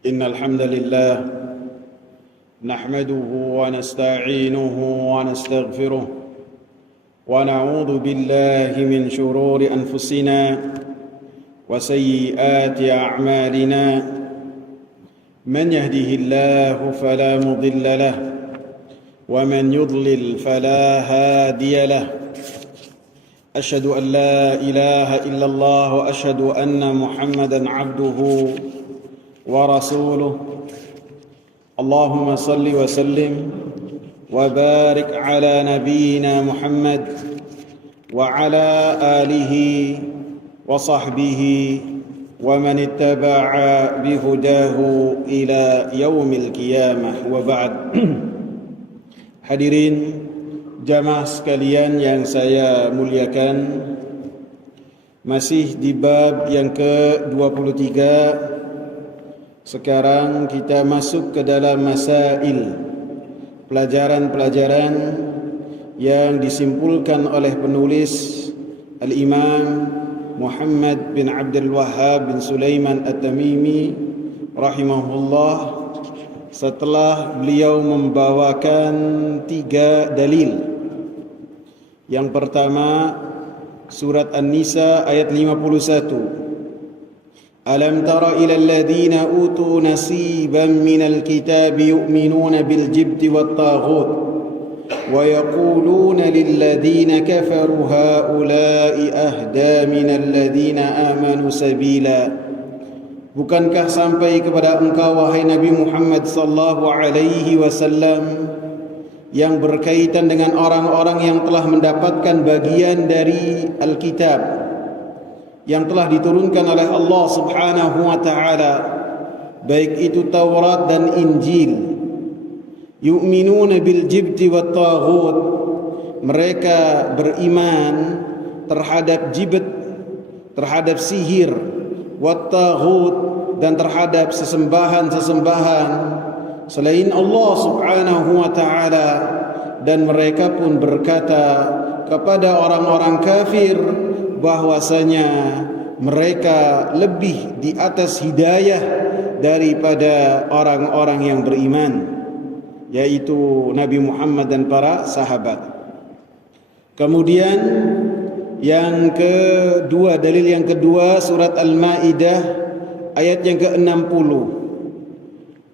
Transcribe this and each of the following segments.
إن الحمد لله نحمده ونستعينه ونستغفره ونعوذ بالله من شرور أنفسنا وسيئات أعمالنا من يهده الله فلا مضل له ومن يضلل فلا هادي له أشهد أن لا إله إلا الله وأشهد أن محمدا عبده ورسوله اللهم صل وسلم وبارك على نبينا محمد وعلى آله وصحبه ومن اتبع بهداه إلى يوم القيامة وبعد. Hadirin jamaah sekalian yang saya muliakan, masih di bab yang ke-23. Sekarang kita masuk ke dalam masail, pelajaran-pelajaran yang disimpulkan oleh penulis Al-Imam Muhammad bin Abdul Wahhab bin Sulaiman At-Tamimi rahimahullah, setelah beliau membawakan 3 dalil. Yang pertama, surat An-Nisa ayat 51. Alam tara ila alladhina utu nasiban minal kitab yu'minuna bil jibti wat taghut wa yaquluna lil ladhina kafaru haula'i ahda minal ladhina amanu sabila. Bukankah sampai kepada engkau wahai Nabi Muhammad sallallahu alaihi wasallam yang berkaitan dengan orang-orang yang telah mendapatkan bagian dari Alkitab yang telah diturunkan oleh Allah Subhanahu wa taala, baik itu Taurat dan Injil. Yu'minuna bil jibti wat taghut, mereka beriman terhadap jibt, terhadap sihir, wat taghut, dan terhadap sesembahan-sesembahan selain Allah Subhanahu wa taala, dan mereka pun berkata kepada orang-orang kafir bahwasanya mereka lebih di atas hidayah daripada orang-orang yang beriman, yaitu Nabi Muhammad dan para sahabat. Kemudian yang kedua, dalil yang kedua, surat Al-Maidah ayat yang ke-60.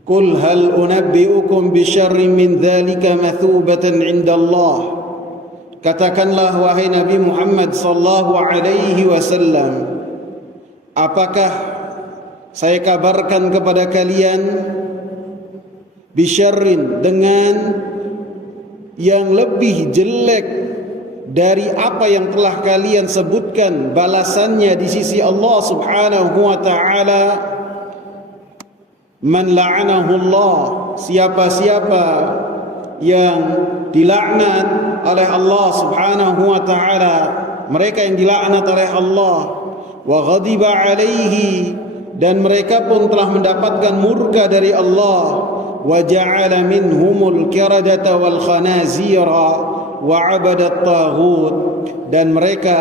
Qul hal unabbi'ukum bisyarrin min dzalika mathubatan 'indallah. Katakanlah wahai Nabi Muhammad sallallahu alaihi wasallam, apakah saya kabarkan kepada kalian bisyarrin, dengan yang lebih jelek dari apa yang telah kalian sebutkan balasannya di sisi Allah Subhanahu wa taala? Man la'anahu Allah, siapa-siapa yang dilaknat oleh Allah Subhanahu wa taala, mereka yang dilaknat oleh Allah, wa ghadiba alaihi, dan mereka pun telah mendapatkan murka dari Allah, wa ja'ala minhumul qiradata wal khanazira wa 'abadat taghut, dan mereka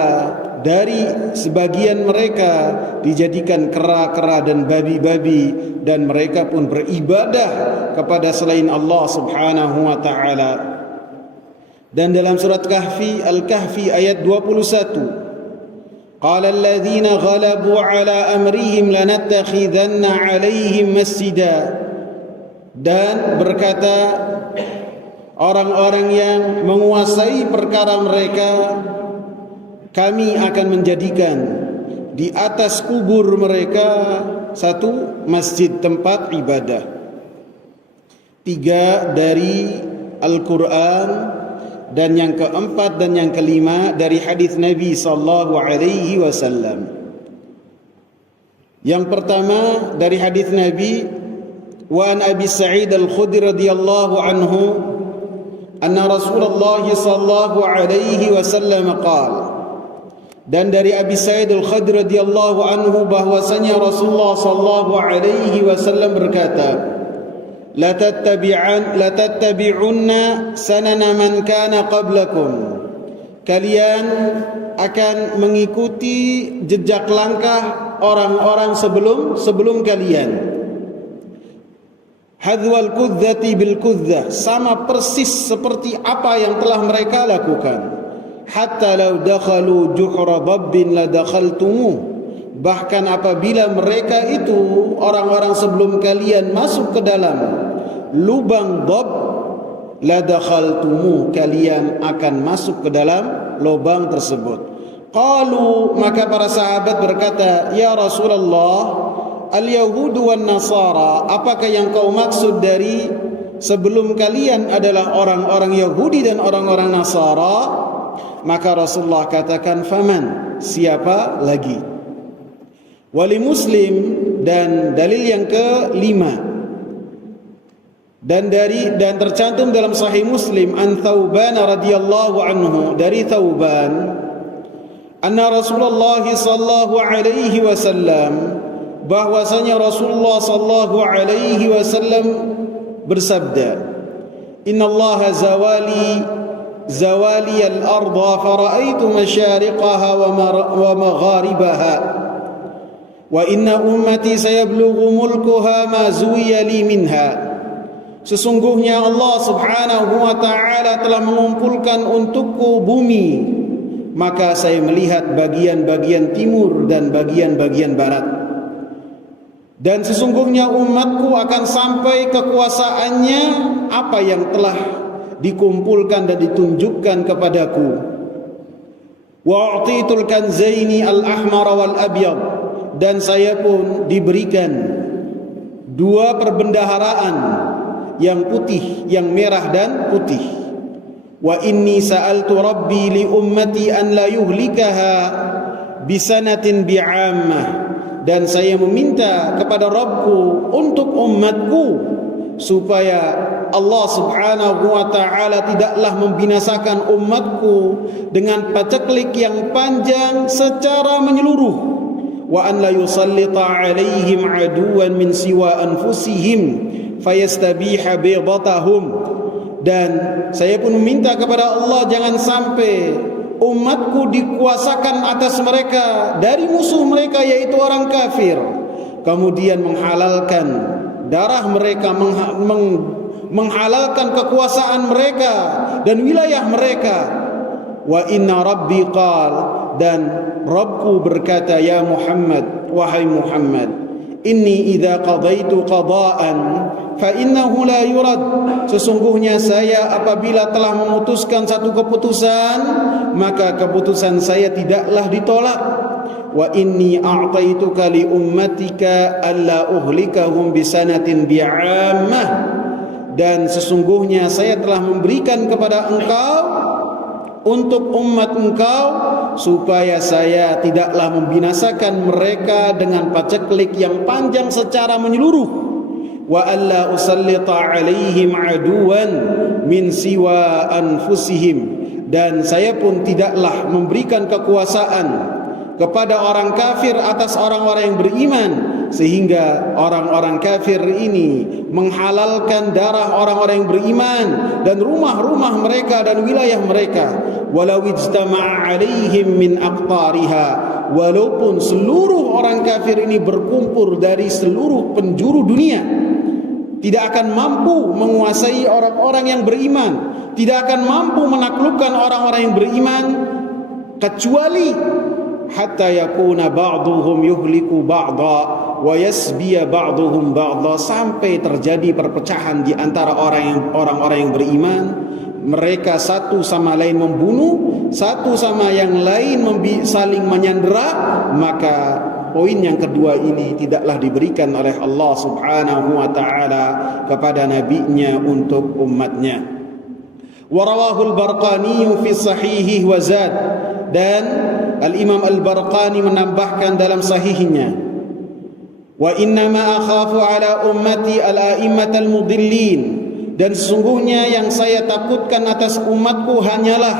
dari sebagian mereka dijadikan kera-kera dan babi-babi, dan mereka pun beribadah kepada selain Allah Subhanahu wa taala. Dan dalam surat Kahfi, Al-Kahfi ayat 21, qala alladhina ghalabu ala amrihim lanattakhidanna alaihim masjida, dan berkata orang-orang yang menguasai perkara mereka, kami akan menjadikan di atas kubur mereka satu masjid, tempat ibadah. 3 dari Al-Quran, dan yang keempat dan yang kelima dari hadis Nabi sallallahu alaihi wasallam. Yang pertama dari hadis Nabi, wa an Abi Sa'id Al-Khudri radhiyallahu anhu anna Rasulullah sallallahu alaihi wasallam qala, dan dari Abi Sa'id Al-Khudri radhiyallahu anhu bahwasanya Rasulullah sallallahu alaihi wasallam berkata, la tattabi'unna sanana man kana qablakum, kalian akan mengikuti jejak langkah orang-orang sebelum kalian. hadwal kudzati bil kudzah, sama persis seperti apa yang telah mereka lakukan. Hatta law dakhalu juhra dabbin la dakhaltumuh, bahkan apabila mereka itu orang-orang sebelum kalian masuk ke dalam lubang dab, la dakhaltumuh, kalian akan masuk ke dalam lubang tersebut. Qalu, maka para sahabat berkata, ya Rasulullah, al-Yahudu wan Nasara, apakah yang kau maksud dari sebelum kalian adalah orang-orang Yahudi dan orang-orang Nasara? Maka Rasulullah katakan, faman, siapa lagi? Wali Muslim, dan dalil yang kelima, dan tercantum dalam Sahih Muslim, an Thauban radhiyallahu anhu, dari Thauban, anna Rasulullah sallallahu alaihi wasallam, bahwasanya Rasulullah sallallahu alaihi wasallam bersabda, innallaha zawali al-ardha fara'aitu masyariqaha wa magharibaha wa inna ummati sayablughu mulkuha ma zuwiya li minha. Sesungguhnya Allah subhanahu wa ta'ala telah mengumpulkan untukku bumi, maka saya melihat bagian-bagian timur dan bagian-bagian barat. Dan sesungguhnya umatku akan sampai kekuasaannya apa yang telah dikumpulkan dan ditunjukkan kepadaku. Wa u'titul kanzaini al-ahmar wal abyad, dan saya pun diberikan dua perbendaharaan, yang putih, yang merah dan putih. Wa inni sa'altu rabbi li ummati an la yuhlikaha bisanatin bi'ammah, dan saya meminta kepada Rabbku untuk umatku supaya Allah subhanahu wa ta'ala tidaklah membinasakan umatku dengan paceklik yang panjang secara menyeluruh. Wa an la yusallita alaihim aduwan min siwa anfusihim fayastabiha bidatahum, dan saya pun meminta kepada Allah jangan sampai umatku dikuasakan atas mereka dari musuh mereka, yaitu orang kafir, kemudian menghalalkan darah mereka, menghalalkan kekuasaan mereka dan wilayah mereka. Wa inna rabbi qal, dan Rabbku berkata, ya Muhammad, wahai Muhammad, inni idza qadaitu qada'an fa innahu la yurad, sesungguhnya saya apabila telah memutuskan satu keputusan, maka keputusan saya tidaklah ditolak. Wa inni a'taituka li ummatika alla uhlikahum bisanatin bi'ammah, dan sesungguhnya saya telah memberikan kepada engkau untuk umat engkau supaya saya tidaklah membinasakan mereka dengan paceklik yang panjang secara menyeluruh. Wa alla usallita alaihim aduwan min siwa anfusihim, dan saya pun tidaklah memberikan kekuasaan kepada orang kafir atas orang-orang yang beriman, sehingga orang-orang kafir ini menghalalkan darah orang-orang yang beriman dan rumah-rumah mereka dan wilayah mereka. Walau ijtama'a alaihim min aqtariha, walaupun seluruh orang kafir ini berkumpul dari seluruh penjuru dunia, tidak akan mampu menguasai orang-orang yang beriman, tidak akan mampu menaklukkan orang-orang yang beriman, kecuali hatta yakuna ba'duhum yuhliku ba'da wa yasbiya ba'duhum ba'da, sampai terjadi perpecahan di antara orang-orang yang beriman, mereka satu sama lain membunuh, satu sama yang lain saling menyandera. Maka poin yang kedua ini tidaklah diberikan oleh Allah subhanahu wa ta'ala kepada nabinya untuk umatnya. Wa rawahul Barqani fi sahihi wa zad, dan Al-Imam Al-Barqani menambahkan dalam sahihnya, wa innama akhafu ala ummati al-a'immatal mudillin, dan sesungguhnya yang saya takutkan atas umatku hanyalah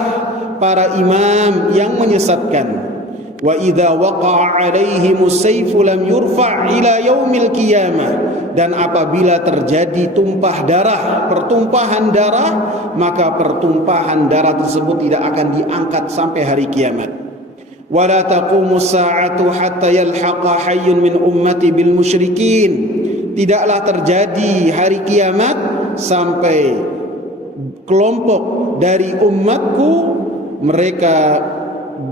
para imam yang menyesatkan. Wa idza waqa'a alaihimus sayfu lam yurfa' ila yaumil qiyamah, dan apabila terjadi pertumpahan darah, maka pertumpahan darah tersebut tidak akan diangkat sampai hari kiamat. Wala taqumus sa'atu hatta yalhaqa hayyun min ummati bil musyrikin, tidaklah terjadi hari kiamat sampai kelompok dari umatku mereka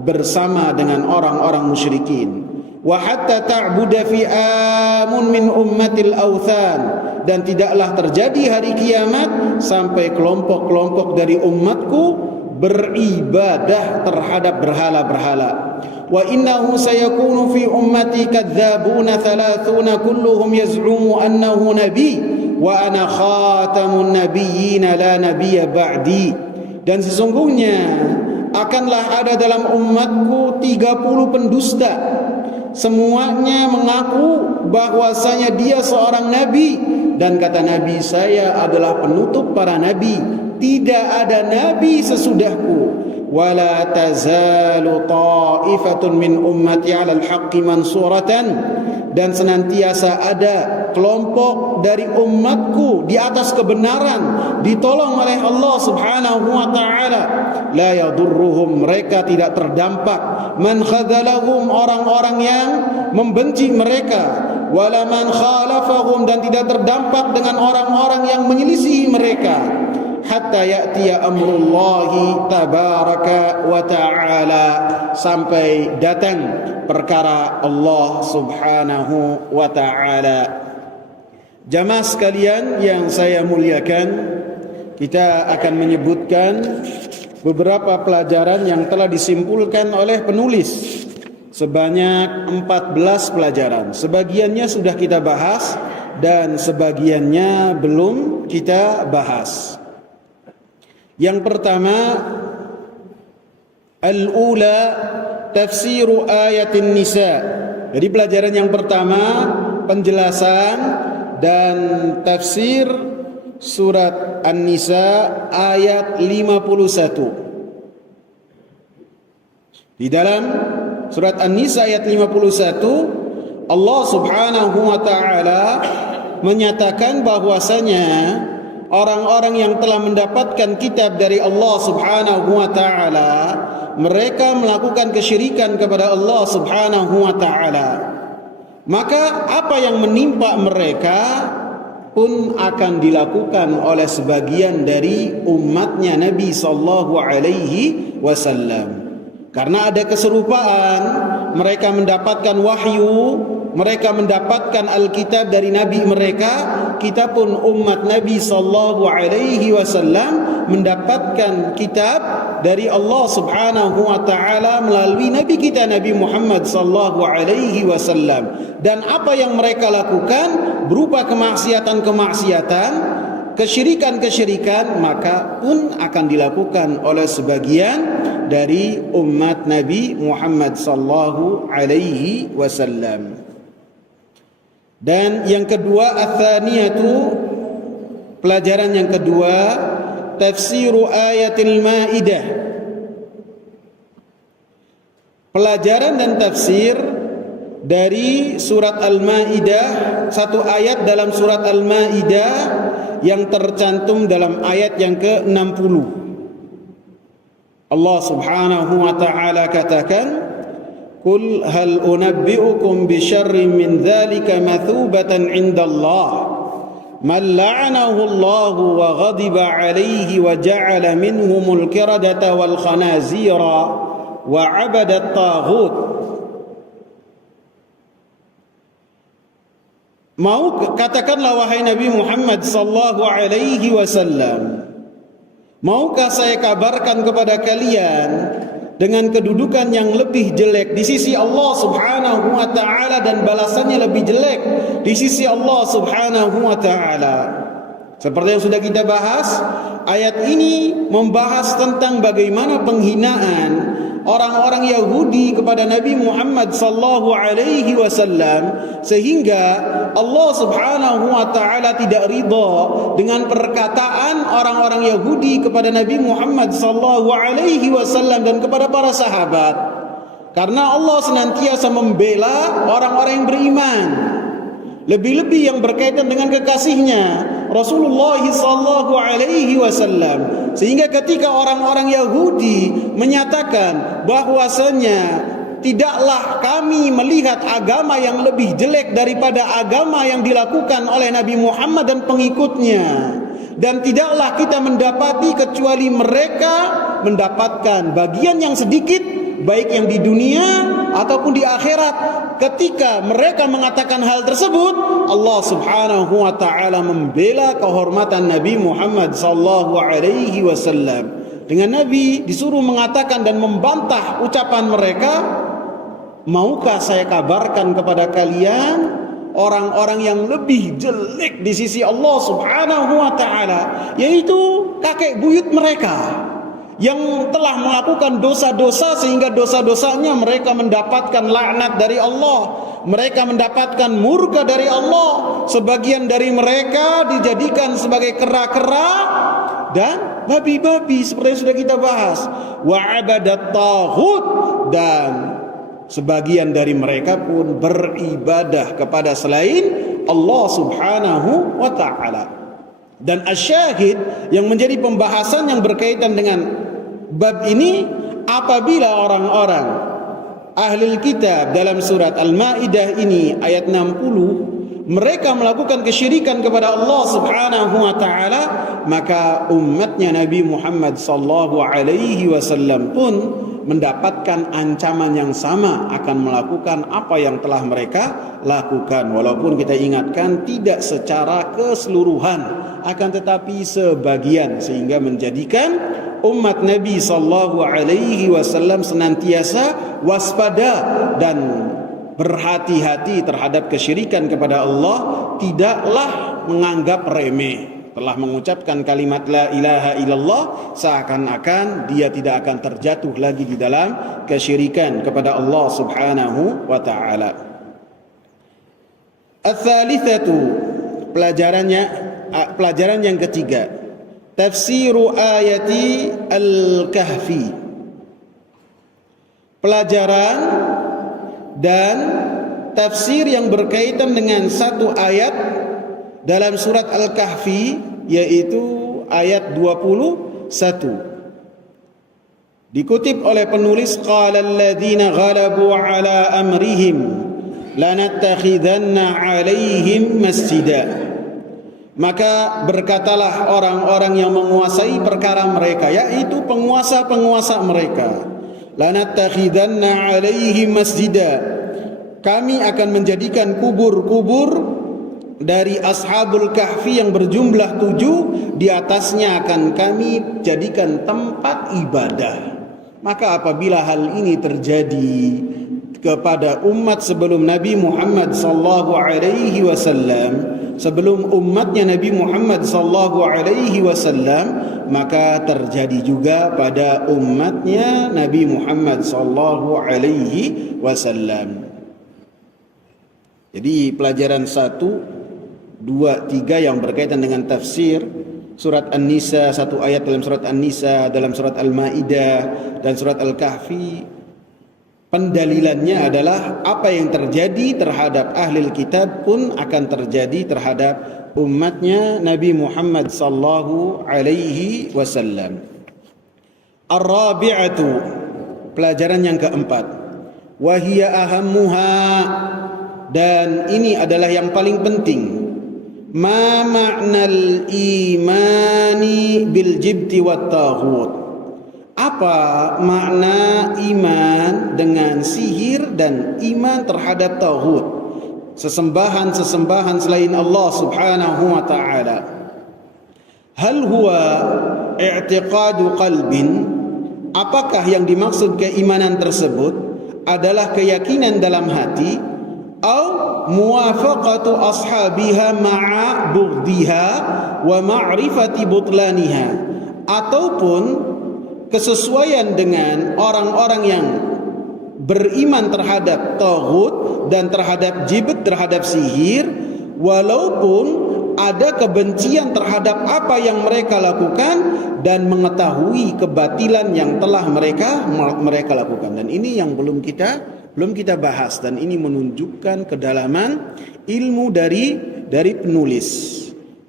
bersama dengan orang-orang musyrikin. Wa hatta ta'buda fi'amun min ummatil awthan, dan tidaklah terjadi hari kiamat sampai kelompok-kelompok dari umatku beribadah terhadap berhala-berhala. Wa innahu sayakunu fi ummati kadzabuna 30 kulluhum yaz'umu annahu nabi wa ana khatamun nabiyyin la nabiyya ba'di. Dan sesungguhnya akanlah ada dalam umatku 30 pendusta, semuanya mengaku bahwasanya dia seorang nabi, dan kata nabi, saya adalah penutup para nabi, tidak ada nabi sesudahku. Wala tazalu ta'ifatun min ummati 'alal haqqi mansuratan, dan senantiasa ada kelompok dari umatku di atas kebenaran, ditolong oleh Allah Subhanahu wa taala. La yadurruhum, mereka tidak terdampak, man khadzalahum, orang-orang yang membenci mereka, wala man khalafahum, dan tidak terdampak dengan orang-orang yang menyelisihi mereka, hatta ya'tiya amrullahi tabaraka wa ta'ala, sampai datang perkara Allah Subhanahu wa ta'ala. Jamaah sekalian yang saya muliakan, kita akan menyebutkan beberapa pelajaran yang telah disimpulkan oleh penulis, sebanyak 14 pelajaran. Sebagiannya sudah kita bahas dan sebagiannya belum kita bahas. Yang pertama, al-ula tafsiru ayatin nisa. Jadi pelajaran yang pertama, penjelasan dan tafsir surat An-Nisa ayat 51. Di dalam surat An-Nisa ayat 51, Allah Subhanahu wa taala menyatakan bahwasanya orang-orang yang telah mendapatkan kitab dari Allah Subhanahu wa taala, mereka melakukan kesyirikan kepada Allah Subhanahu wa taala. Maka apa yang menimpa mereka pun akan dilakukan oleh sebagian dari umatnya Nabi sallallahu alaihi wasallam. Karena ada keserupaan, mereka mendapatkan wahyu, mereka mendapatkan Alkitab dari Nabi mereka, kita pun umat Nabi sallallahu alaihi wasallam mendapatkan kitab dari Allah Subhanahu wa taala melalui nabi kita Nabi Muhammad sallallahu alaihi wasallam. Dan apa yang mereka lakukan berupa kemaksiatan-kemaksiatan, kesyirikan-kesyirikan, maka pun akan dilakukan oleh sebagian dari umat Nabi Muhammad sallallahu alaihi wasallam. Dan yang kedua, ats-tsaniyatu, pelajaran yang kedua, tafsiru ayatil Maidah. Pelajaran dan tafsir dari surat Al-Maidah, satu ayat dalam surat Al-Maidah yang tercantum dalam ayat yang ke-60. Allah Subhanahu wa taala katakan, "Qul hal unabbi'ukum bi syarrin min dzalika mathubatan 'indallah man la'anahu Allah wa ghadiba 'alaihi wa ja'ala minhumul qiradata wal khanazira wa 'abada at-taghut." Katakanlah wahai Nabi Muhammad sallallahu alaihi wasallam, maukah saya kabarkan kepada kalian dengan kedudukan yang lebih jelek di sisi Allah Subhanahu wa taala dan balasannya lebih jelek di sisi Allah Subhanahu wa taala? Seperti yang sudah kita bahas, ayat ini membahas tentang bagaimana penghinaan orang-orang Yahudi kepada Nabi Muhammad sallallahu alaihi wasallam, sehingga Allah Subhanahu wa taala tidak ridha dengan perkataan orang-orang Yahudi kepada Nabi Muhammad sallallahu alaihi wasallam dan kepada para sahabat. Karena Allah senantiasa membela orang-orang yang beriman, lebih-lebih yang berkaitan dengan kekasihnya Rasulullah sallallahu alaihi wasallam. Sehingga ketika orang-orang Yahudi menyatakan bahwasanya tidaklah kami melihat agama yang lebih jelek daripada agama yang dilakukan oleh Nabi Muhammad dan pengikutnya. Dan tidaklah kita mendapati kecuali mereka mendapatkan bagian yang sedikit, baik yang di dunia ataupun di akhirat. Ketika mereka mengatakan hal tersebut, Allah Subhanahu wa taala membela kehormatan Nabi Muhammad sallallahu alaihi wasallam. Dengan Nabi disuruh mengatakan dan membantah ucapan mereka, maukah saya kabarkan kepada kalian orang-orang yang lebih jelek di sisi Allah Subhanahu wa taala, yaitu kakek buyut mereka yang telah melakukan dosa-dosa sehingga dosa-dosanya mereka mendapatkan laknat dari Allah, mereka mendapatkan murka dari Allah. Sebagian dari mereka dijadikan sebagai kera-kera dan babi-babi seperti yang sudah kita bahas. Wa abadat taghut, dan sebagian dari mereka pun beribadah kepada selain Allah Subhanahu wa taala. Dan asyahid yang menjadi pembahasan yang berkaitan dengan bab ini, apabila orang-orang ahli kitab dalam surat Al-Maidah ini ayat 60 mereka melakukan kesyirikan kepada Allah Subhanahu wa taala, maka umatnya Nabi Muhammad sallallahu alaihi wasallam pun mendapatkan ancaman yang sama akan melakukan apa yang telah mereka lakukan. Walaupun kita ingatkan tidak secara keseluruhan, akan tetapi sebagian, sehingga menjadikan umat Nabi sallallahu alaihi wasallam senantiasa waspada dan berhati-hati terhadap kesyirikan kepada Allah, tidaklah menganggap remeh. Telah mengucapkan kalimat la ilaha illallah, seakan-akan dia tidak akan terjatuh lagi di dalam kesyirikan kepada Allah Subhanahu wa taala. Ats-tsalitsatu, pelajaran yang ketiga, tafsiru ayati Al-Kahfi. Pelajaran dan tafsir yang berkaitan dengan satu ayat dalam surat Al-Kahfi, yaitu ayat 21. Dikutip oleh penulis, qala alladziina ghalabu ala amrihim lanattakhidanna 'alaihim masjida. Maka berkatalah orang-orang yang menguasai perkara mereka, yaitu penguasa-penguasa mereka, lanattakhidanna 'alaihim masjida, kami akan menjadikan kubur-kubur dari Ashabul Kahfi yang berjumlah 7, di atasnya akan kami jadikan tempat ibadah. Maka apabila hal ini terjadi kepada umat sebelum Nabi Muhammad sallallahu alaihi wasallam, sebelum umatnya Nabi Muhammad sallallahu alaihi wasallam, maka terjadi juga pada umatnya Nabi Muhammad sallallahu alaihi wasallam. Jadi pelajaran 1, 2, 3 yang berkaitan dengan tafsir surat An-Nisa, satu ayat dalam surat An-Nisa, dalam surat Al-Maidah dan surat Al-Kahfi, pendalilannya adalah apa yang terjadi terhadap ahli kitab pun akan terjadi terhadap umatnya Nabi Muhammad sallallahu alaihi wasallam. Ar-rabi'atu, pelajaran yang keempat, wa hiya ahammuha, dan ini adalah yang paling penting, ma ma'nal imani bil jibti wat taghut. Apa makna iman dengan sihir dan iman terhadap taghut, sesembahan-sesembahan selain Allah Subhanahu wa taala? Hal huwa i'tiqadu qalbin, apakah yang dimaksud keimanan tersebut adalah keyakinan dalam hati, au muwafaqatu ashabiha ma'a bughdiha wa ma'rifati butlaniha, ataupun kesesuaian dengan orang-orang yang beriman terhadap taghut dan terhadap jibt, terhadap sihir, walaupun ada kebencian terhadap apa yang mereka lakukan dan mengetahui kebatilan yang telah mereka lakukan. Dan ini yang belum kita bahas, dan ini menunjukkan kedalaman ilmu dari penulis,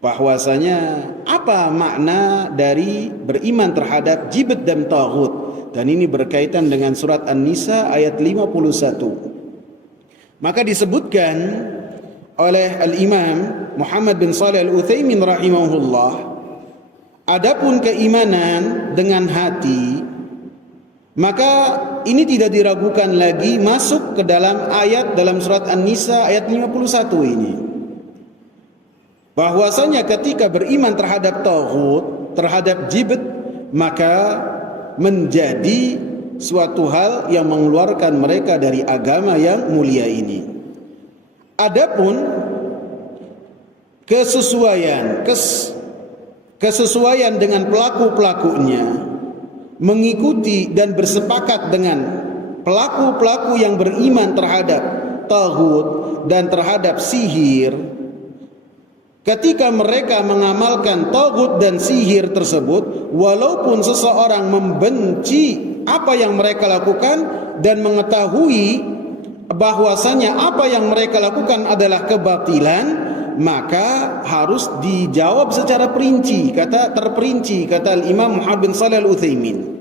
bahwasanya apa makna dari beriman terhadap jibt dan taghut. dan ini berkaitan dengan surat An-Nisa ayat 51. Maka disebutkan oleh Al-Imam Muhammad bin Shalih Al-Utsaimin rahimahullah, adapun keimanan dengan hati, maka ini tidak diragukan lagi masuk ke dalam ayat dalam surat An-Nisa ayat 51 ini, bahwasanya ketika beriman terhadap taghut, terhadap jibt, maka menjadi suatu hal yang mengeluarkan mereka dari agama yang mulia ini. Adapun kesesuaian dengan pelaku-pelakunya, mengikuti dan bersepakat dengan pelaku-pelaku yang beriman terhadap taghut dan terhadap sihir, ketika mereka mengamalkan taghut dan sihir tersebut, walaupun seseorang membenci apa yang mereka lakukan dan mengetahui bahwasanya apa yang mereka lakukan adalah kebatilan, maka harus dijawab secara terperinci, kata Al-Imam Muhammad bin Shalih Al-Utsaimin.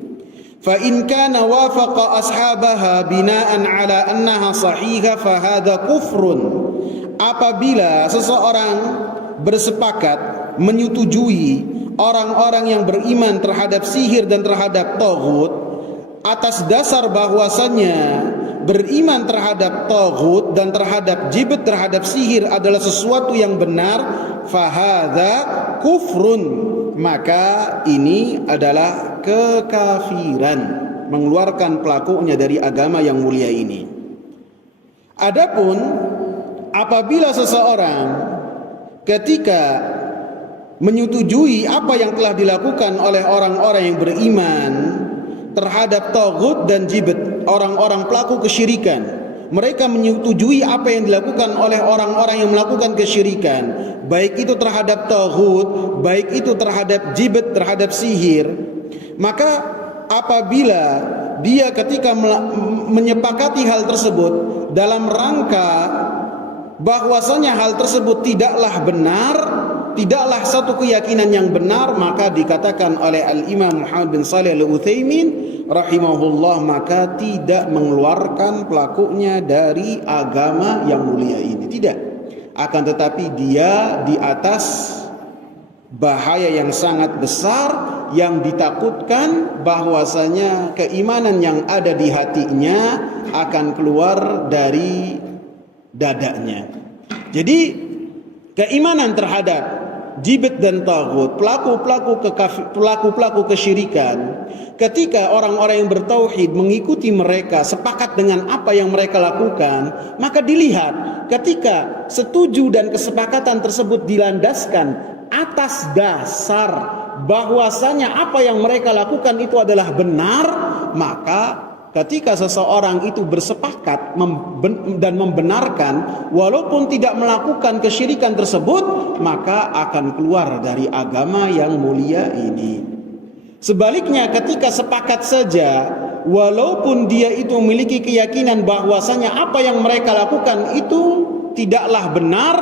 Fa in kana wafaqa ashabaha bina'an ala annaha sahihah fa hadha kufrun. Apabila seseorang bersepakat menyetujui orang-orang yang beriman terhadap sihir dan terhadap taghut atas dasar bahwasanya beriman terhadap taghut dan terhadap jibt, terhadap sihir adalah sesuatu yang benar, fahadha kufrun, maka ini adalah kekafiran, mengeluarkan pelakunya dari agama yang mulia ini. Adapun apabila seseorang ketika menyetujui apa yang telah dilakukan oleh orang-orang yang beriman terhadap taghut dan jibt, orang-orang pelaku kesyirikan, mereka menyetujui apa yang dilakukan oleh orang-orang yang melakukan kesyirikan, baik itu terhadap taghut, baik itu terhadap jibt, terhadap sihir, maka apabila dia ketika menyepakati hal tersebut dalam rangka bahwasanya hal tersebut tidaklah benar, tidaklah satu keyakinan yang benar, maka dikatakan oleh Al-Imam Muhammad bin Shalih Al-Utsaimin rahimahullah, maka tidak mengeluarkan pelakunya dari agama yang mulia ini, tidak. Akan tetapi dia di atas bahaya yang sangat besar yang ditakutkan, bahwasanya keimanan yang ada di hatinya akan keluar dari dadanya. Jadi keimanan terhadap jibt dan taghut, pelaku-pelaku kesyirikan, ketika orang-orang yang bertauhid mengikuti mereka, sepakat dengan apa yang mereka lakukan, maka dilihat ketika setuju dan kesepakatan tersebut dilandaskan atas dasar bahwasanya apa yang mereka lakukan itu adalah benar, maka ketika seseorang itu bersepakat dan membenarkan walaupun tidak melakukan kesyirikan tersebut, maka akan keluar dari agama yang mulia ini. Sebaliknya ketika sepakat saja walaupun dia itu memiliki keyakinan bahwasanya apa yang mereka lakukan itu tidaklah benar,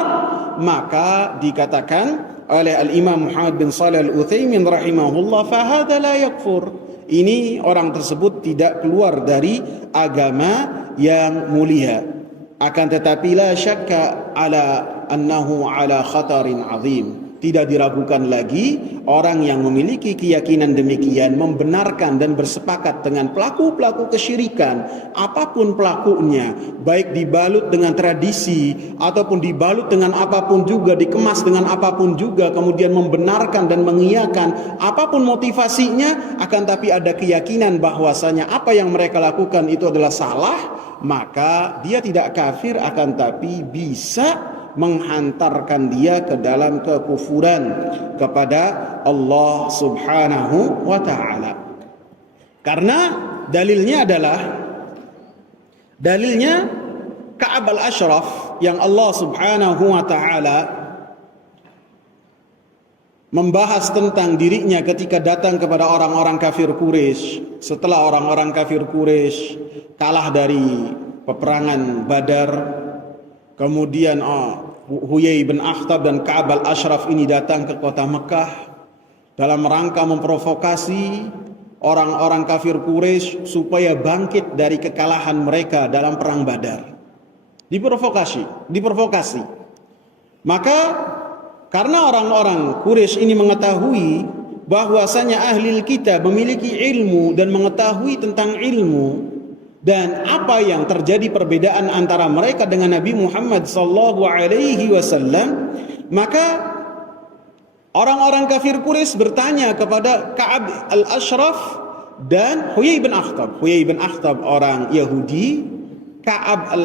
maka dikatakan oleh Al-Imam Muhammad bin Shalih Al-Utsaimin rahimahullah, fahadha la yakfur. Ini orang tersebut tidak keluar dari agama yang mulia. Akan tetapi la syakka ala annahu ala khatarin azim. Tidak diragukan lagi orang yang memiliki keyakinan demikian, membenarkan dan bersepakat dengan pelaku-pelaku kesyirikan, apapun pelakunya, baik dibalut dengan tradisi ataupun dibalut dengan apapun juga, dikemas dengan apapun juga, kemudian membenarkan dan mengiyakan apapun motivasinya, akan tapi ada keyakinan bahwasanya apa yang mereka lakukan itu adalah salah, maka dia tidak kafir, akan tapi bisa menghantarkan dia ke dalam kekufuran kepada Allah Subhanahu wa taala. Karena dalilnya Ka'ab al-Ashraf yang Allah Subhanahu wa taala membahas tentang dirinya ketika datang kepada orang-orang kafir Quraisy, setelah orang-orang kafir Quraisy kalah dari peperangan Badar. Kemudian Huyai bin Akhtab dan Ka'ab al-Ashraf ini datang ke kota Mekah dalam rangka memprovokasi orang-orang kafir Quraisy supaya bangkit dari kekalahan mereka dalam perang Badar. Diprovokasi. Maka karena orang-orang Quraisy ini mengetahui bahwasanya ahli kitab memiliki ilmu dan mengetahui tentang ilmu dan apa yang terjadi perbedaan antara mereka dengan Nabi Muhammad sallallahu alaihi wasallam, maka orang-orang kafir Quraisy bertanya kepada Ka'ab al-Ashraf dan Huyai bin Akhtab. Huyai bin Akhtab orang Yahudi, Ka'ab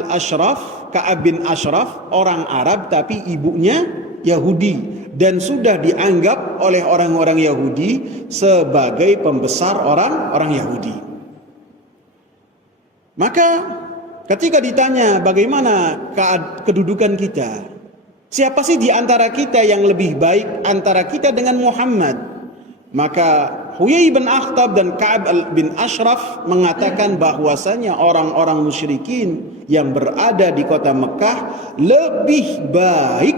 bin Ashraf orang Arab tapi ibunya Yahudi dan sudah dianggap oleh orang-orang Yahudi sebagai pembesar orang-orang Yahudi. Maka ketika ditanya bagaimana kedudukan kita, siapa sih di antara kita yang lebih baik antara kita dengan Muhammad? Maka Huyai bin Akhtab dan Ka'ab bin Ashraf mengatakan bahwasanya orang-orang musyrikin yang berada di kota Mekah lebih baik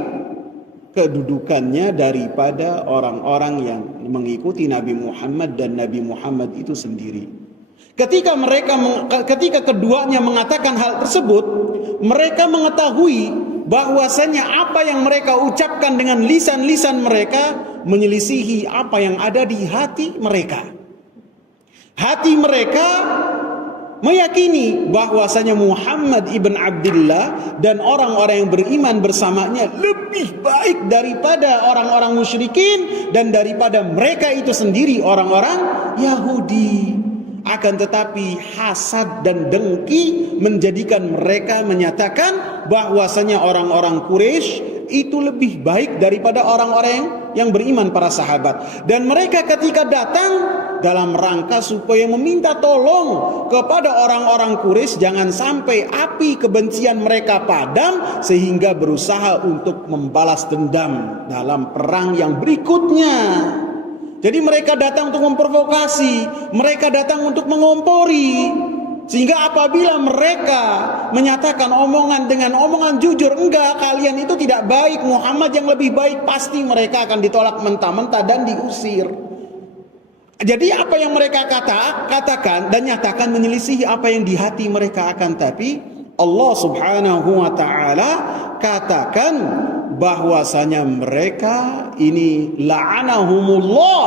kedudukannya daripada orang-orang yang mengikuti Nabi Muhammad dan Nabi Muhammad itu sendiri. Ketika keduanya mengatakan hal tersebut, mereka mengetahui bahwasanya apa yang mereka ucapkan dengan lisan-lisan mereka menyelisihi apa yang ada di hati mereka. Hati mereka meyakini bahwasanya Muhammad ibn Abdullah dan orang-orang yang beriman bersamanya lebih baik daripada orang-orang musyrikin dan daripada mereka itu sendiri orang-orang Yahudi. Akan tetapi hasad dan dengki menjadikan mereka menyatakan bahwasanya orang-orang Quraisy itu lebih baik daripada orang-orang yang beriman, para sahabat. Dan mereka ketika datang dalam rangka supaya meminta tolong kepada orang-orang Quraisy jangan sampai api kebencian mereka padam sehingga berusaha untuk membalas dendam dalam perang yang berikutnya. Jadi mereka datang untuk memprovokasi, mereka datang untuk mengompori. Sehingga apabila mereka menyatakan omongan dengan omongan jujur, enggak, kalian itu tidak baik, Muhammad yang lebih baik, pasti mereka akan ditolak mentah-mentah dan diusir. Jadi apa yang mereka katakan dan nyatakan menyelisihi apa yang di hati mereka, akan tapi Allah subhanahu wa ta'ala katakan bahwasanya mereka ini la'anahumullah,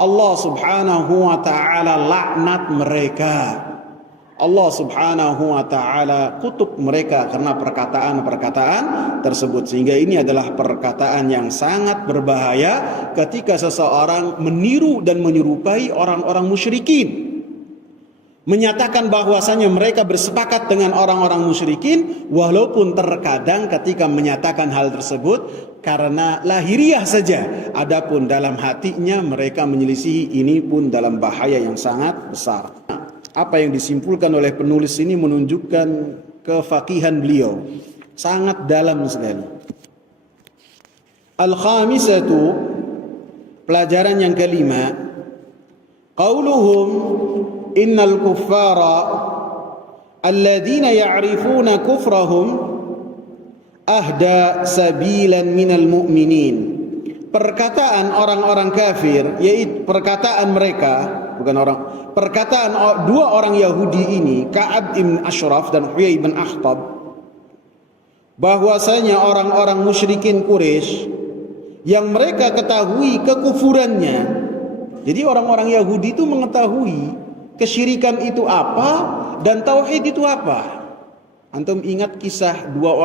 Allah subhanahu wa ta'ala laknat mereka, Allah subhanahu wa ta'ala kutuk mereka karena perkataan-perkataan tersebut. Sehingga ini adalah perkataan yang sangat berbahaya ketika seseorang meniru dan menyerupai orang-orang musyrikin, menyatakan bahwasanya mereka bersepakat dengan orang-orang musyrikin, walaupun terkadang ketika menyatakan hal tersebut karena lahiriah saja, adapun dalam hatinya mereka menyelisihi, ini pun dalam bahaya yang sangat besar. Apa yang disimpulkan oleh penulis ini menunjukkan kefakihan beliau, sangat dalam sekali. Al-khamisatu, pelajaran yang kelima, qauluhum innal kuffara alladzina ya'rifuna kufrahum ahda sabilan minal mu'minin. Perkataan orang-orang kafir, yaitu perkataan mereka, perkataan dua orang Yahudi ini, Ka'ab bin Ashraf dan Huyai bin Akhtab, bahwasanya orang-orang musyrikin Quraisy yang mereka ketahui kekufurannya. Jadi orang-orang Yahudi itu mengetahui kesyirikan itu apa dan tauhid itu apa. Antum ingat kisah dua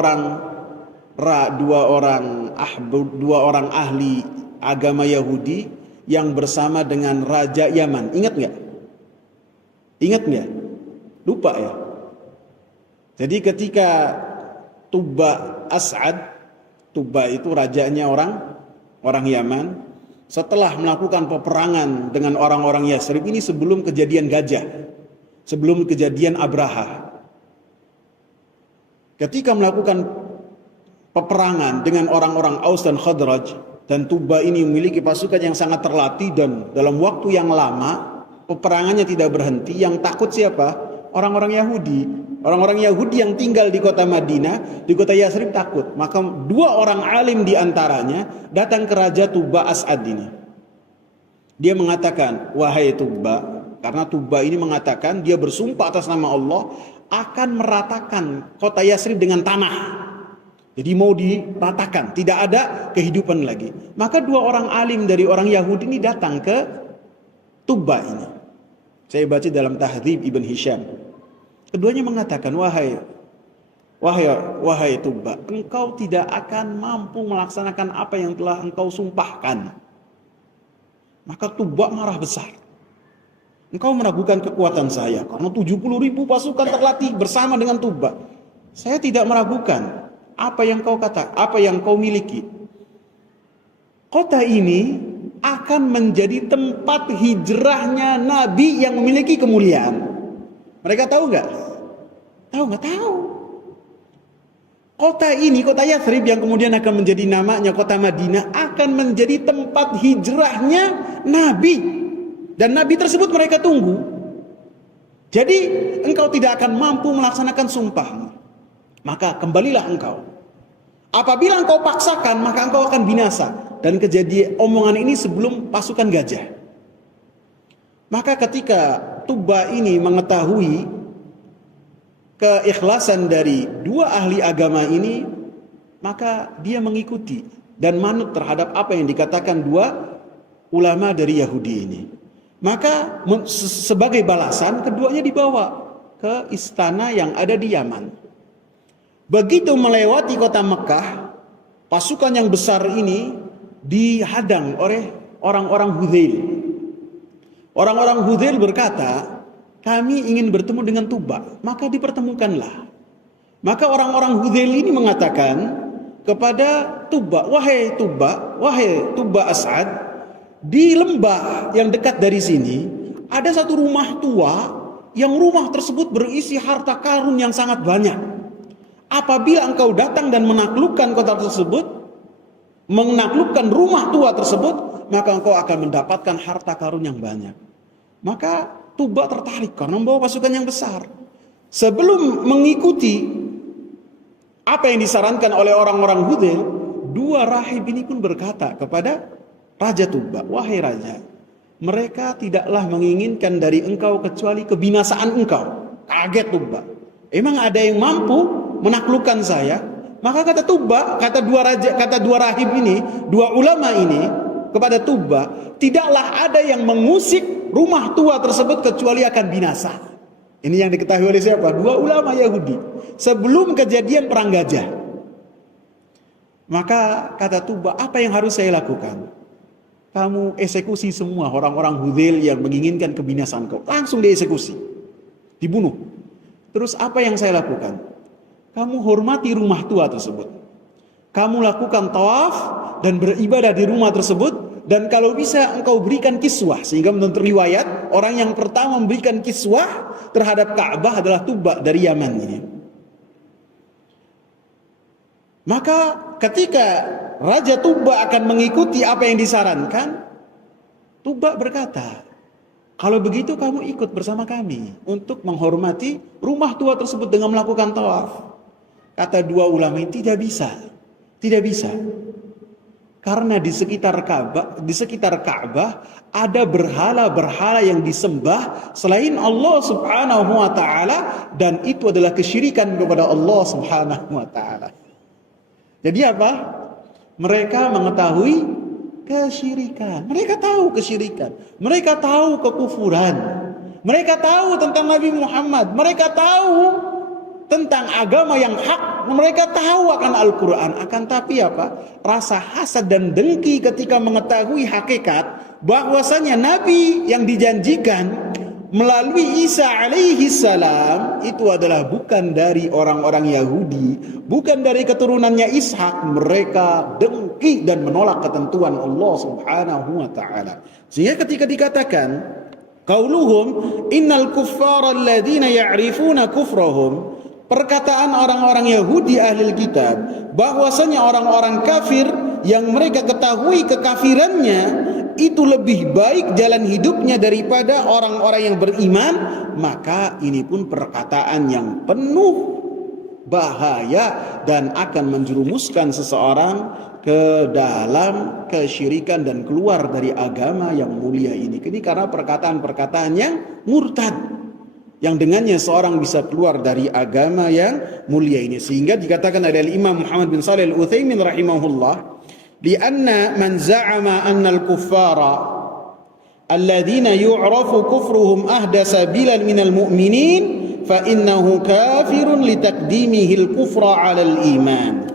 orang ahli agama Yahudi yang bersama dengan Raja Yaman. Ingat nggak? Ingat nggak? Lupa ya. Jadi ketika Tuba As'ad, Tuba itu rajanya orang Yaman, setelah melakukan peperangan dengan orang-orang Yasrib, ini sebelum kejadian gajah, sebelum kejadian Abraha. Ketika melakukan peperangan dengan orang-orang Aus dan Khadraj, dan Tuba ini memiliki pasukan yang sangat terlatih dan dalam waktu yang lama peperangannya tidak berhenti. Yang takut siapa? Orang-orang Yahudi. Orang-orang Yahudi yang tinggal di kota Madinah, di kota Yasrib takut. Maka dua orang alim di antaranya datang ke Raja Tuba As'ad ini. Dia mengatakan, wahai Tuba, Karena Tuba ini mengatakan dia bersumpah atas nama Allah akan meratakan kota Yasrib dengan tanah. Jadi mau diratakan, tidak ada kehidupan lagi. Maka dua orang alim dari orang Yahudi ini datang ke Tuba ini. Saya baca dalam Tahdzib Ibn Hisham. Keduanya mengatakan, wahai Tuba, engkau tidak akan mampu melaksanakan apa yang telah engkau sumpahkan. Maka Tuba marah besar. Engkau meragukan kekuatan saya karena 70.000 pasukan terlatih bersama dengan Tuba. Saya tidak meragukan apa yang kau kata, apa yang kau miliki. Kota ini akan menjadi tempat hijrahnya Nabi yang memiliki kemuliaan. Mereka tahu nggak? Tahu nggak? Tahu. Kota ini, kota Yathrib yang kemudian akan menjadi namanya kota Madinah, akan menjadi tempat hijrahnya Nabi. Dan Nabi tersebut mereka tunggu. Jadi engkau tidak akan mampu melaksanakan sumpahmu. Maka kembalilah engkau. Apabila engkau paksakan, maka engkau akan binasa. Dan kejadian omongan ini sebelum pasukan gajah. Maka ketika Tuba ini mengetahui keikhlasan dari dua ahli agama ini, maka dia mengikuti dan manut terhadap apa yang dikatakan dua ulama dari Yahudi ini. Maka sebagai balasan keduanya dibawa ke istana yang ada di Yaman. Begitu melewati kota Mekah, pasukan yang besar ini dihadang oleh orang-orang Hudzail. Orang-orang Hudzail berkata, kami ingin bertemu dengan Tuba, maka dipertemukanlah. Maka orang-orang Hudzail ini mengatakan kepada Tuba, wahai Tuba As'ad, di lembah yang dekat dari sini ada satu rumah tua yang rumah tersebut berisi harta karun yang sangat banyak. Apabila engkau datang dan menaklukkan kota tersebut, menaklukkan rumah tua tersebut, maka engkau akan mendapatkan harta karun yang banyak. Maka Tuba tertarik karena membawa pasukan yang besar. Sebelum mengikuti apa yang disarankan oleh orang-orang Hudzail, dua rahib ini pun berkata kepada Raja Tuba, wahai Raja, mereka tidaklah menginginkan dari engkau kecuali kebinasaan engkau. Kaget Tuba. Emang ada yang mampu menaklukkan saya? Maka kata Tuba, kata dua rahib ini, dua ulama ini kepada Tuba, tidaklah ada yang mengusik rumah tua tersebut kecuali akan binasa. Ini yang diketahui oleh siapa? Dua ulama Yahudi sebelum kejadian perang gajah. Maka kata Tuba, apa yang harus saya lakukan? Kamu eksekusi semua orang-orang Hudzail yang menginginkan kebinasaan kau. Langsung dieksekusi, dibunuh. Terus apa yang saya lakukan? Kamu hormati rumah tua tersebut. Kamu lakukan tawaf dan beribadah di rumah tersebut. Dan kalau bisa engkau berikan kiswah. Sehingga menurut riwayat, orang yang pertama memberikan kiswah terhadap Ka'bah adalah Tuba dari Yaman ini. Maka ketika Raja Tuba akan mengikuti apa yang disarankan, Tuba berkata, kalau begitu kamu ikut bersama kami untuk menghormati rumah tua tersebut dengan melakukan tawaf. Kata dua ulama ini, tidak bisa. Tidak bisa. Karena di sekitar Ka'bah ada berhala-berhala yang disembah selain Allah Subhanahu wa taala, dan itu adalah kesyirikan kepada Allah Subhanahu wa taala. Jadi apa? Mereka mengetahui kesyirikan. Mereka tahu kesyirikan. Mereka tahu kekufuran. Mereka tahu tentang Nabi Muhammad. Mereka tahu tentang agama yang hak. Mereka tahu akan Al-Quran. Akan tapi apa? Rasa hasad dan dengki ketika mengetahui hakikat bahwasanya Nabi yang dijanjikan melalui Isa alaihi salam itu adalah bukan dari orang-orang Yahudi, bukan dari keturunannya Ishak. Mereka dengki dan menolak ketentuan Allah Subhanahu wa taala. Sehingga ketika dikatakan qauluhum innal kuffara alladziina ya'rifuna kufrahum, perkataan orang-orang Yahudi ahli kitab bahwasanya orang-orang kafir yang mereka ketahui kekafirannya itu lebih baik jalan hidupnya daripada orang-orang yang beriman, maka ini pun perkataan yang penuh bahaya dan akan menjerumuskan seseorang ke dalam kesyirikan dan keluar dari agama yang mulia ini. Ini karena perkataan-perkataan yang murtad, yang dengannya seorang bisa keluar dari agama yang mulia ini. Sehingga dikatakan oleh Imam Muhammad bin Shalih Al-Utsaimin rahimahullah, lianna man za'ama anna al-kuffara alladhina yu'rafu kufruhum ahda sabilan minal mu'minin fa innahu kafirun litakdimihi al-kufra 'ala al-iman.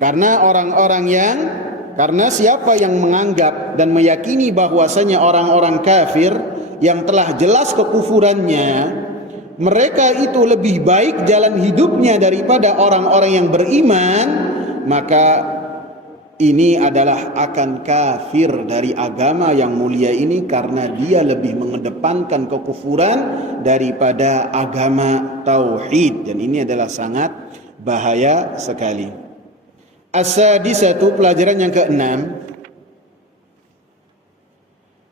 Karena siapa yang menganggap dan meyakini bahwasanya orang-orang kafir yang telah jelas kekufurannya, mereka itu lebih baik jalan hidupnya daripada orang-orang yang beriman, maka ini adalah akan kafir dari agama yang mulia ini, karena dia lebih mengedepankan kekufuran daripada agama tauhid, dan ini adalah sangat bahaya sekali. As-sadisatu, pelajaran yang keenam,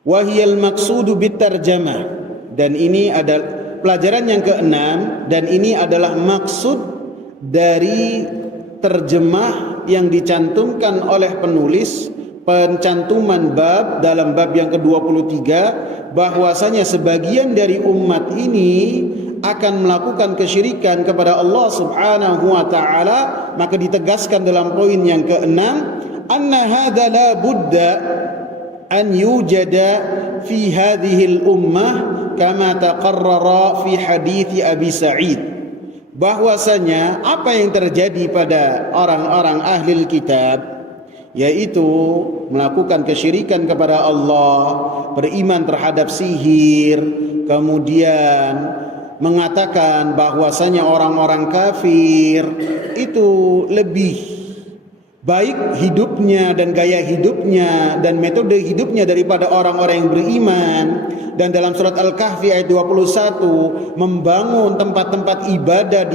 wahiyal maqsudu bitarjamah, dan ini adalah pelajaran yang keenam, dan ini adalah maksud dari terjemah yang dicantumkan oleh penulis, pencantuman bab dalam bab yang ke-23, bahwasanya sebagian dari umat ini akan melakukan kesyirikan kepada Allah Subhanahu wa taala. Maka ditegaskan dalam poin yang keenam, anna hadza la budda an yujada fi hadhihi al-ummah kama taqarrara fi hadits Abi Sa'id, bahwasanya apa yang terjadi pada orang-orang ahli kitab, yaitu melakukan kesyirikan kepada Allah, beriman terhadap sihir, kemudian mengatakan bahwasanya orang-orang kafir itu lebih baik hidupnya dan gaya hidupnya dan metode hidupnya daripada orang-orang yang beriman. Dan dalam surat Al-Kahfi ayat 21, membangun tempat-tempat ibadah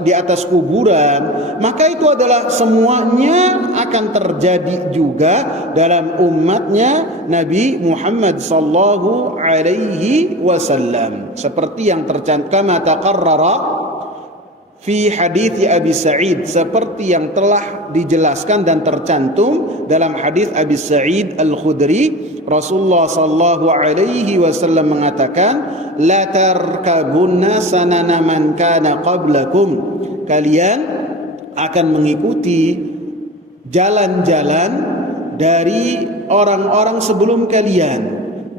di atas kuburan, maka itu adalah semuanya akan terjadi juga dalam umatnya Nabi Muhammad sallallahu alaihi wasallam, seperti yang tercantum kama taqarrara fi hadits Abi Sa'id, seperti yang telah dijelaskan dan tercantum dalam hadis Abi Sa'id Al-Khudri. Rasulullah sallallahu alaihi wasallam mengatakan, la tarkabunna sanana man kana qablakum, kalian akan mengikuti jalan-jalan dari orang-orang sebelum kalian,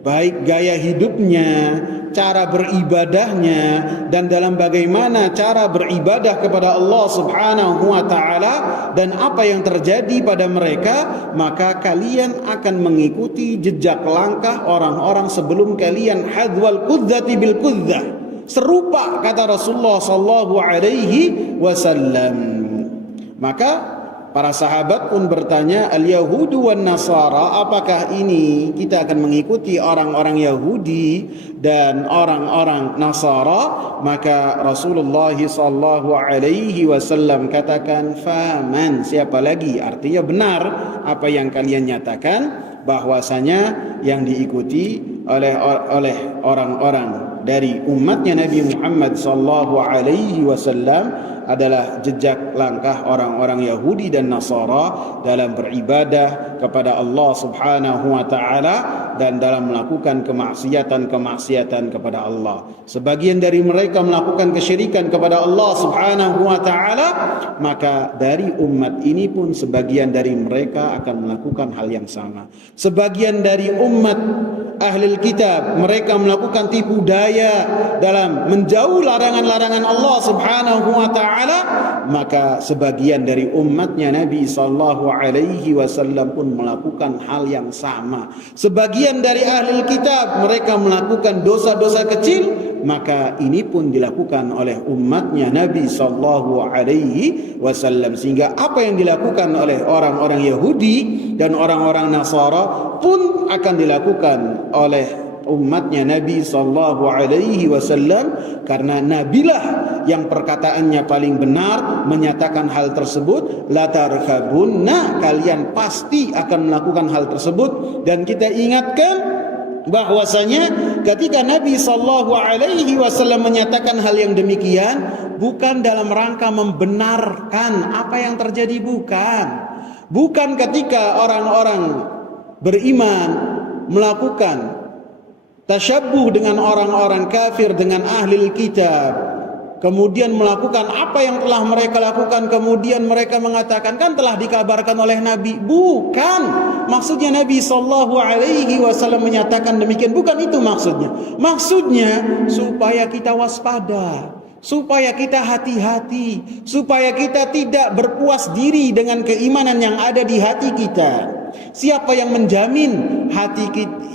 baik gaya hidupnya, cara beribadahnya, dan dalam bagaimana cara beribadah kepada Allah Subhanahu wa taala, dan apa yang terjadi pada mereka, maka kalian akan mengikuti jejak langkah orang-orang sebelum kalian, hadwal qudzati bil qudzah, serupa kata Rasulullah sallallahu alaihi wasallam. Maka para sahabat pun bertanya, al-Yahudu wan Nasara, apakah ini kita akan mengikuti orang-orang Yahudi dan orang-orang Nasara? Maka Rasulullah sallallahu alaihi wasallam katakan, faman, siapa lagi? Artinya benar apa yang kalian nyatakan, bahwasanya yang diikuti oleh orang-orang dari umatnya Nabi Muhammad sallallahu alaihi wasallam adalah jejak langkah orang-orang Yahudi dan Nasara dalam beribadah kepada Allah Subhanahu wa taala dan dalam melakukan kemaksiatan kepada Allah. Sebagian dari mereka melakukan kesyirikan kepada Allah Subhanahu wa taala, maka dari umat ini pun sebagian dari mereka akan melakukan hal yang sama. Sebagian dari umat ahli kitab, mereka melakukan tipu daya dalam menjauh larangan-larangan Allah Subhanahu wa taala, maka sebagian dari umatnya Nabi sallallahu alaihi wasallam pun melakukan hal yang sama. Sebagian dari ahli kitab, mereka melakukan dosa-dosa kecil, maka ini pun dilakukan oleh umatnya Nabi sallallahu alaihi wasallam. Sehingga apa yang dilakukan oleh orang-orang Yahudi dan orang-orang Nasara pun akan dilakukan oleh umatnya Nabi sallallahu alaihi wasallam, karena nabilah yang perkataannya paling benar menyatakan hal tersebut, la tarkabunna, kalian pasti akan melakukan hal tersebut. Dan kita ingatkan bahwasanya ketika Nabi sallallahu alaihi wasallam menyatakan hal yang demikian, bukan dalam rangka membenarkan apa yang terjadi, bukan. Bukan ketika orang-orang beriman melakukan tasyabbuh dengan orang-orang kafir, dengan ahlul kitab, kemudian melakukan apa yang telah mereka lakukan, kemudian mereka mengatakan kan telah dikabarkan oleh Nabi. Bukan maksudnya Nabi SAW menyatakan demikian, bukan itu maksudnya. Maksudnya supaya kita waspada, supaya kita hati-hati, supaya kita tidak berpuas diri dengan keimanan yang ada di hati kita. Siapa yang menjamin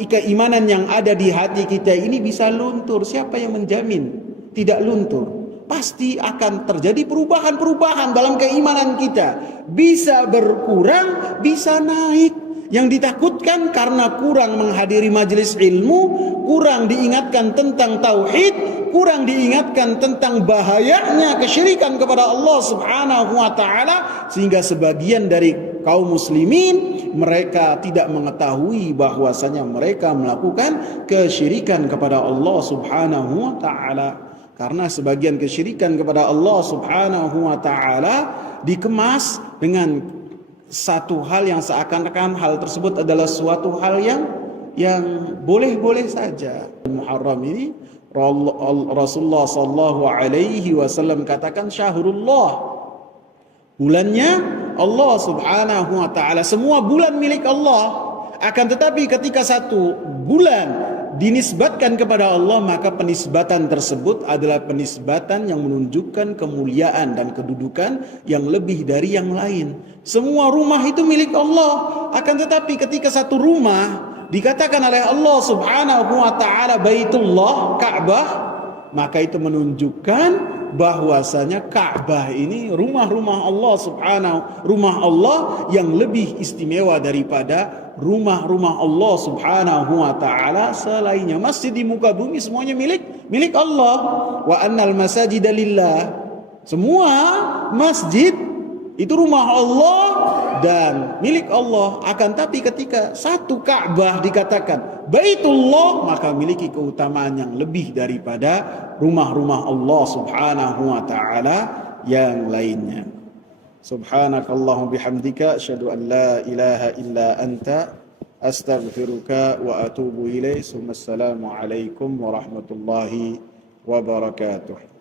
keimanan yang ada di hati kita ini bisa luntur? Siapa yang menjamin tidak luntur? Pasti akan terjadi perubahan-perubahan dalam keimanan kita. Bisa berkurang, bisa naik. Yang ditakutkan karena kurang menghadiri majelis ilmu, kurang diingatkan tentang tauhid, kurang diingatkan tentang bahayanya kesyirikan kepada Allah Subhanahu wa taala, sehingga sebagian dari kaum muslimin mereka tidak mengetahui bahwasanya mereka melakukan kesyirikan kepada Allah Subhanahu wa taala. Karena sebagian kesyirikan kepada Allah Subhanahu wa taala dikemas dengan satu hal yang seakan-akan hal tersebut adalah suatu hal yang boleh-boleh saja. Muharram ini Rasulullah sallallahu alaihi wasallam katakan syahrullah, bulannya Allah Subhanahu wa taala. Semua bulan milik Allah. Akan tetapi ketika satu bulan dinisbatkan kepada Allah, maka penisbatan tersebut adalah penisbatan yang menunjukkan kemuliaan dan kedudukan yang lebih dari yang lain. Semua rumah itu milik Allah. Akan tetapi ketika satu rumah dikatakan oleh Allah Subhanahu wa taala Baitullah, Ka'bah, maka itu menunjukkan bahwasanya Ka'bah ini rumah-rumah Allah Subhanahu, rumah Allah yang lebih istimewa daripada rumah-rumah Allah Subhanahu wa taala selainnya. Masjid di muka bumi semuanya milik Allah. Wa annal masajida lillah. Semua masjid itu rumah Allah dan milik Allah. Akan tapi ketika satu Ka'bah dikatakan Baitullah, maka memiliki keutamaan yang lebih daripada rumah-rumah Allah Subhanahu wa taala yang lainnya. Subhanakallahumma bihamdika asyhadu an la ilaha illa anta astaghfiruka wa atubu ilaik. Assalamu alaikum warahmatullahi wabarakatuh.